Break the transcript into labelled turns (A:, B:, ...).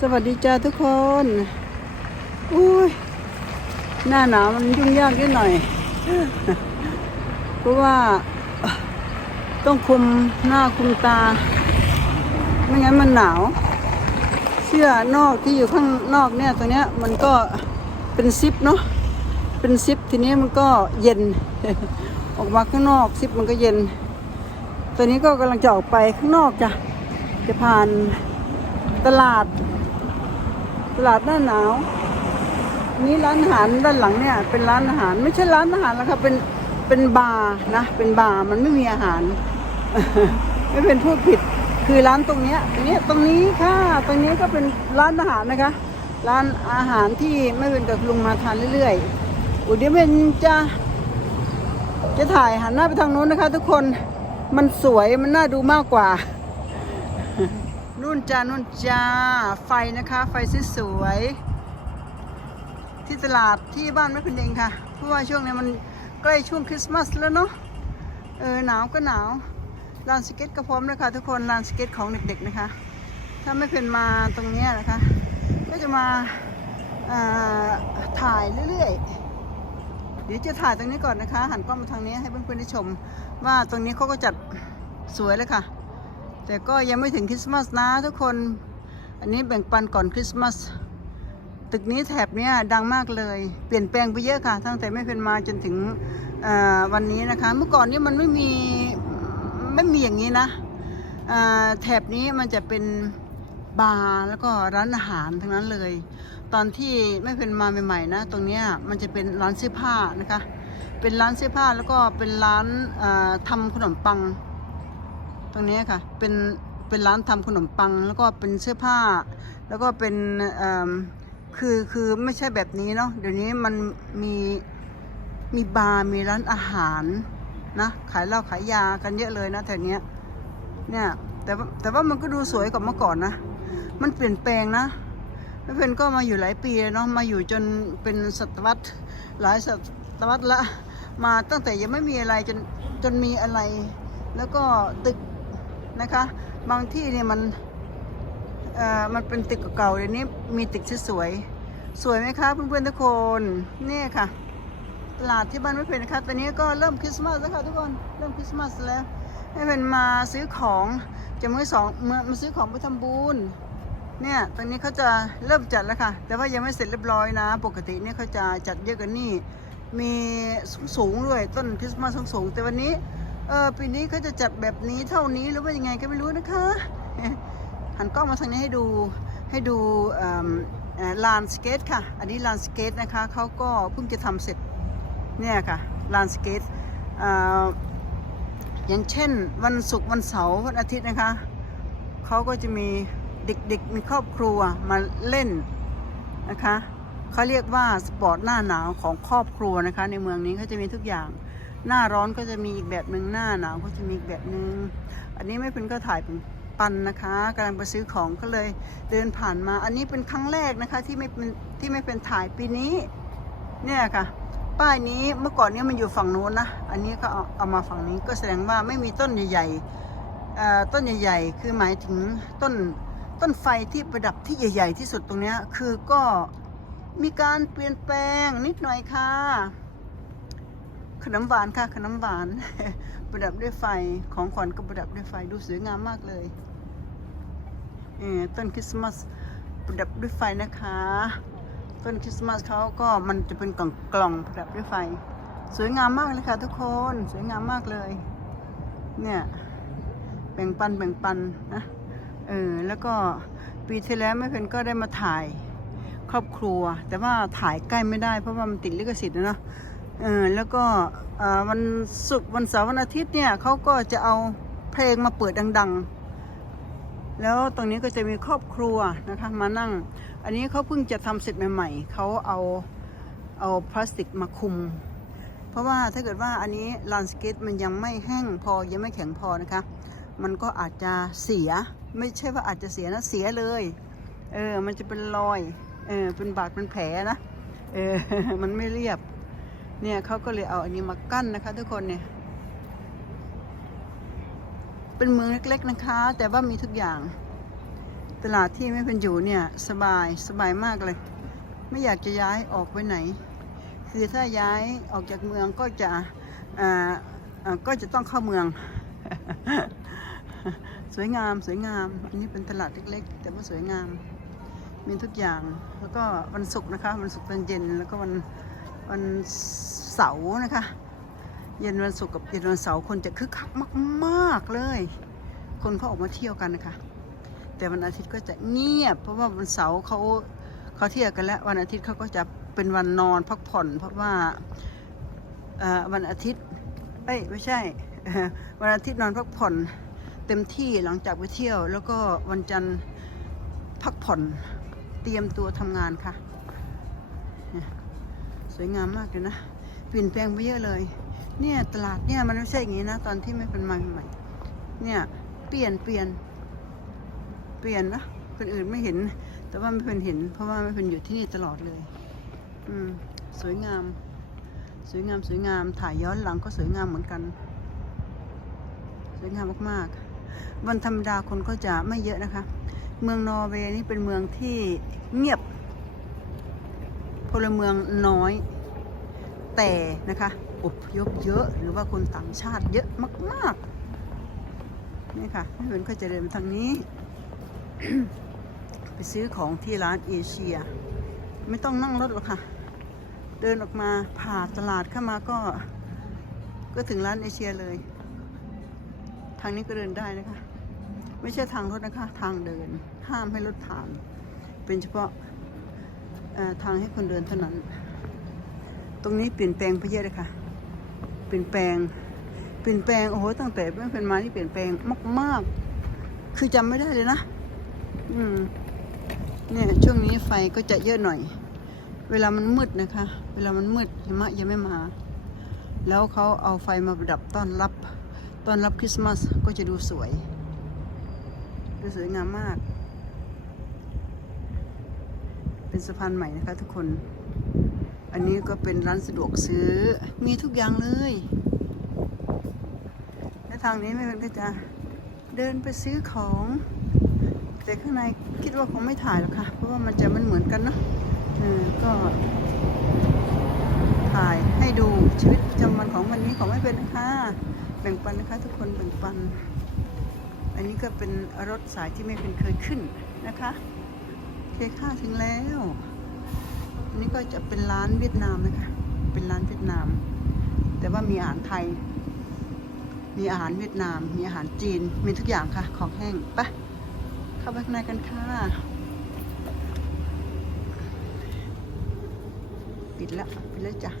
A: สวัสดีจ้าทุกคนอุ้ยหน้าหนาวมันยุ่งยากนิดหน่อย เพราะว่าต้องคุมหน้าคุมตา ไม่งั้นมันหนาว เสื้อนอกที่อยู่ข้างนอกเนี่ยตัวเนี้ยมันก็เป็นซิปเนาะเป็นซิปทีนี้มันก็เย็น ออกมาข้างนอกซิปมันก็เย็น ตัวนี้ก็กำลังจะออกไปข้างนอกจ้ะจะผ่านตลาด ตลาดหน้าหนาว นี่ร้านอาหารด้านหลังเนี่ย เป็นร้านอาหาร ไม่ใช่ร้านอาหารแล้วค่ะเป็นเป็นบาร์นะ เป็นบาร์มันไม่มีอาหาร ไม่เป็นพูดผิด คือร้านตรงเนี้ยตรงเนี้ยตรงนี้ค่ะ ตรงนี้ก็เป็นร้านอาหารนะคะ ร้านอาหารที่ไม่เป็นกับลุงมาทานเรื่อยๆอุยเดี๋ยวเป็นจะจะถ่ายหันหน้าไปทางนู้นนะคะ ทุกคน มันสวยมันน่าดูมากกว่า นู่นจ้านู่นจ้าไฟนะคะ ไฟสวยๆที่ตลาดที่บ้านแม่คุณเองค่ะ เพราะว่าช่วงนี้มันใกล้ช่วงคริสต์มาสแล้วเนาะเออหนาวก็หนาวลานสเก็ตก็พร้อมแล้วค่ะทุกคนลานสเก็ตของเด็กๆนะคะ ถ้าไม่เป็นมาตรงนี้นะคะ ก็จะมาาถ่ายเรื่อยๆ เดี๋ยวจะถ่ายตรงนี้ก่อนนะคะ หันกล้องมาทางนี้ให้เพื่อนๆได้ชม ว่าตรงนี้เขาก็จัดสวยเลยค่ะ แต่ก็ยังไม่ถึงคริสต์มาสนะทุกคน อันนี้แบ่งปันก่อนคริสต์มาส ตึกนี้แถบเนี้ยดังมากเลย เปลี่ยนแปลงไปเยอะค่ะ ตั้งแต่ไม่เป็นมาจนถึงวันนี้นะคะ เมื่อก่อนนี้มันไม่มีไม่มีอย่างนี้นะแถบนี้มันจะเป็นบาร์แล้วก็ร้านอาหารทั้งนั้นเลย ตอนที่ไม่เป็นมาใหม่ๆนะ ตรงนี้มันจะเป็นร้านเสื้อผ้านะคะ เป็นร้านเสื้อผ้าแล้วก็เป็นร้านเอ่อทำขนมปัง ตรงนี้ค่ะ เป็น เป็นร้านทำขนมปัง แล้วก็เป็นเสื้อผ้า แล้วก็เป็นเอิ่มคือ คือไม่ใช่แบบนี้เนาะ เดี๋ยวนี้มันมี มีบาร์ มีร้านอาหารนะ ขายเหล้าขายยากันเยอะเลยนะแถวนี้เนี่ย แต่ แต่ว่ามันก็ดูสวยกว่าเมื่อก่อนนะ มันเปลี่ยนแปลงนะแม่เพนก็มาอยู่หลายปีเนาะ มาอยู่จนเป็นศตวรรษหลายศตวรรษละ มาตั้งแต่ยังไม่มีอะไรจนจนมีอะไร แล้วก็ตึก นะคะ บางที่เนี่ยมันเอ่อมันเป็นตึกเก่าเดี๋ยวนี้มีตึกสวยๆสวยไหมคะเพื่อนๆทุกคนนี่ค่ะตลาดที่บ้านไม่เป็นนะคะตอนนี้ก็เริ่มคริสต์มาสแล้วค่ะทุกคนเริ่มคริสต์มาสแล้วให้เป็นมาซื้อของจะมือสองมามาซื้อของไปทำบุญเนี่ยตอนนี้เขาจะเริ่มจัดแล้วค่ะ แต่ว่ายังไม่เสร็จเรียบร้อยนะ ปกติเนี่ยเขาจะจัดเยอะกว่านี่มีสูงๆด้วยต้นคริสต์มาสสูงๆแต่วันนี้ เออปีนี้เขาจะจัดแบบนี้เท่านี้หรือว่ายังไงก็ไม่รู้นะคะหันกล้องมาทางนี้ให้ดูให้ดูลานสเกตค่ะ อันนี้ลานสเกตนะคะเขาก็เพิ่งจะทำเสร็จเนี่ยค่ะลานสเกตอย่างเช่นวันศุกร์วันเสาร์วันอาทิตย์นะคะเขาก็จะมีเด็กๆมีครอบครัวมาเล่นนะคะเขาเรียกว่าสปอร์ตหน้าหนาวของครอบครัวนะคะในเมืองนี้เขาจะมีทุกอย่าง หน้าร้อนก็จะมีอีกแบบหนึ่งหน้าหนาวก็จะมีอีกแบบหนึ่งอันนี้ไม่เป็นก็ถ่ายเป็นปันนะคะกำลังไปซื้อของก็เลยเดินผ่านมา อันนี้เป็นครั้งแรกนะคะที่ไม่เป็นที่ไม่เป็นถ่ายปีนี้ เนี่ยค่ะ ป้ายนี้เมื่อก่อนนี้มันอยู่ฝั่งโน้นนะ อันนี้ก็เอาเอามาฝั่งนี้ก็แสดงว่าไม่มีต้นใหญ่ๆเอ่อต้นใหญ่ ๆ คือหมายถึงต้นต้นไฟที่ประดับที่ใหญ่ ๆ ที่สุดตรงนี้คือก็มีการเปลี่ยนแปลงนิดหน่อยค่ะ ขนมหวานค่ะขนมหวาน ประดับด้วยไฟของขวัญก็ประดับด้วยไฟดูสวยงามมากเลยเออต้นคริสต์มาสประดับด้วยไฟนะคะ ต้นคริสต์มาสเขาก็มันจะเป็นกล่องกล่องประดับด้วยไฟ สวยงามมากเลยค่ะ ทุกคนสวยงามมากเลย เนี่ยแบ่งปันแบ่งปันนะเออแล้วก็ปีที่แล้วแม่เพนก็ได้มาถ่ายครอบครัว แต่ว่าถ่ายใกล้ไม่ได้เพราะว่ามันติดลิขสิทธิ์นะเนอะ เออแล้วก็วันศุกร์วันเสาร์วันอาทิตย์เนี่ยเขาก็จะเอาเพลงมาเปิดดัง ๆ แล้วตรงนี้ก็จะมีครอบครัวนะคะมานั่ง อันนี้เขาเพิ่งจะทำเสร็จใหม่ๆเขาเอาเอาพลาสติกมาคุม เพราะว่าถ้าเกิดว่าอันนี้ลานสเก็ตมันยังไม่แห้งพอยังไม่แข็งพอนะคะ มันก็อาจจะเสียไม่ใช่ว่าอาจจะเสียนะเสียเลยเออมันจะเป็นรอยเออเป็นบาดเป็นแผลนะเออมันไม่เรียบ เนี่ยเขาก็เลยเอาอันนี้มากั้นนะคะ ทุกคนเนี่ย เป็นเมืองเล็ก ๆนะคะ แต่ว่ามีทุกอย่าง ตลาดที่ไม่เป็นอยู่เนี่ย สบายสบายมากเลย ไม่อยากจะย้ายออกไปไหน คือถ้าย้ายออกจากเมืองก็จะอ่าก็จะต้องเข้าเมือง สวยงามสวยงาม อันนี้เป็นตลาดเล็ก ๆ แต่ว่าสวยงาม มีทุกอย่างแล้วก็วันศุกร์นะคะวันศุกร์ตอนเย็นแล้วก็วัน วันเสาร์นะคะ เย็นวันศุกร์กับเย็นวันเสาร์คนจะคึกคักมากๆเลย คนเขาออกมาเที่ยวกันนะคะ แต่วันอาทิตย์ก็จะเงียบ เพราะว่าวันเสาร์เขาเขาเที่ยวกันแล้ววันอาทิตย์เขาก็จะเป็นวันนอนพักผ่อน เพราะว่าวันอาทิตย์เอ้ยไม่ใช่วันอาทิตย์นอนพักผ่อนเต็มที่หลังจากไปเที่ยว แล้วก็วันจันทร์พักผ่อนเตรียมตัวทำงานค่ะ สวยงามมากเลยนะเปลี่ยนแปลงไปเยอะเลย เนี่ยตลาดเนี่ยมันไม่ใช่อย่างนี้นะ ตอนที่ไม่เป็นมาใหม่เนี่ยเปลี่ยนเปลี่ยนเปลี่ยนนะคนอื่นไม่เห็น แต่ว่าไม่เป็นเห็น เพราะว่าไม่เป็นอยู่ที่นี่ตลอดเลย อืมสวยงาม สวยงามสวยงามถ่ายย้อนหลังก็สวยงามเหมือนกัน สวยงามมากๆ วันธรรมดาคนก็จะไม่เยอะนะคะ เมืองนอร์เวย์นี่เป็นเมืองที่เงียบ ลเมืองน้อย แต่นะคะอพยพเยอะหรือว่าคนต่างชาติเยอะมากๆนี่ค่ะพี่เบนก็จะเดินทางนี้ ไปซื้อของที่ร้านเอเชีย ไม่ต้องนั่งรถหรอกค่ะ เดินออกมาผ่าตลาดเข้ามาก็ ก็ถึงร้านเอเชียเลย ทางนี้ก็เดินได้นะคะ ไม่ใช่ทางรถนะคะ ทางเดินห้ามให้รถผ่าน เป็นเฉพาะ ทางให้คนเดินเท่านั้น ตรงนี้เปลี่ยนแปลงไปเยอะเลยค่ะ เปลี่ยนแปลง เปลี่ยนแปลง โอ้โห ตั้งแต่ไม่เป็นมานี่เปลี่ยนแปลงมาก ๆ คือจำไม่ได้เลยนะ อืม เนี่ย ช่วงนี้ไฟก็จะเยอะหน่อย เวลามันมืดนะคะ เวลามันมืดหิมะยังไม่มา แล้วเขาเอาไฟมาประดับต้อนรับ ต้อนรับคริสต์มาสก็จะดูสวย ดูสวยงามมาก เป็นสะพานใหม่นะคะ ทุกคน อันนี้ก็เป็นร้านสะดวกซื้อ มีทุกอย่างเลย และทางนี้แม่เป็นก็จะเดินไปซื้อของ แต่ข้างในคิดว่าคงไม่ถ่ายหรอกค่ะ เพราะว่ามันจะมันเหมือนกันเนาะเออก็ถ่ายให้ดูชีวิตประจำวันของวันนี้ของไม่เป็นนะคะแบ่งปันนะคะ ทุกคนแบ่งปัน อันนี้ก็เป็นรถสายที่ไม่เป็นเคยขึ้นนะคะ เคค่าถึงแล้วอันนี้ก็จะเป็นร้านเวียดนามนะคะ เป็นร้านเวียดนาม แต่ว่ามีอาหารไทย มีอาหารเวียดนาม มีอาหารจีน มีทุกอย่างค่ะ ของแห้งปะเข้าไปข้างในกันค่ะ ปิดแล้วปิดแล้วจ้ะ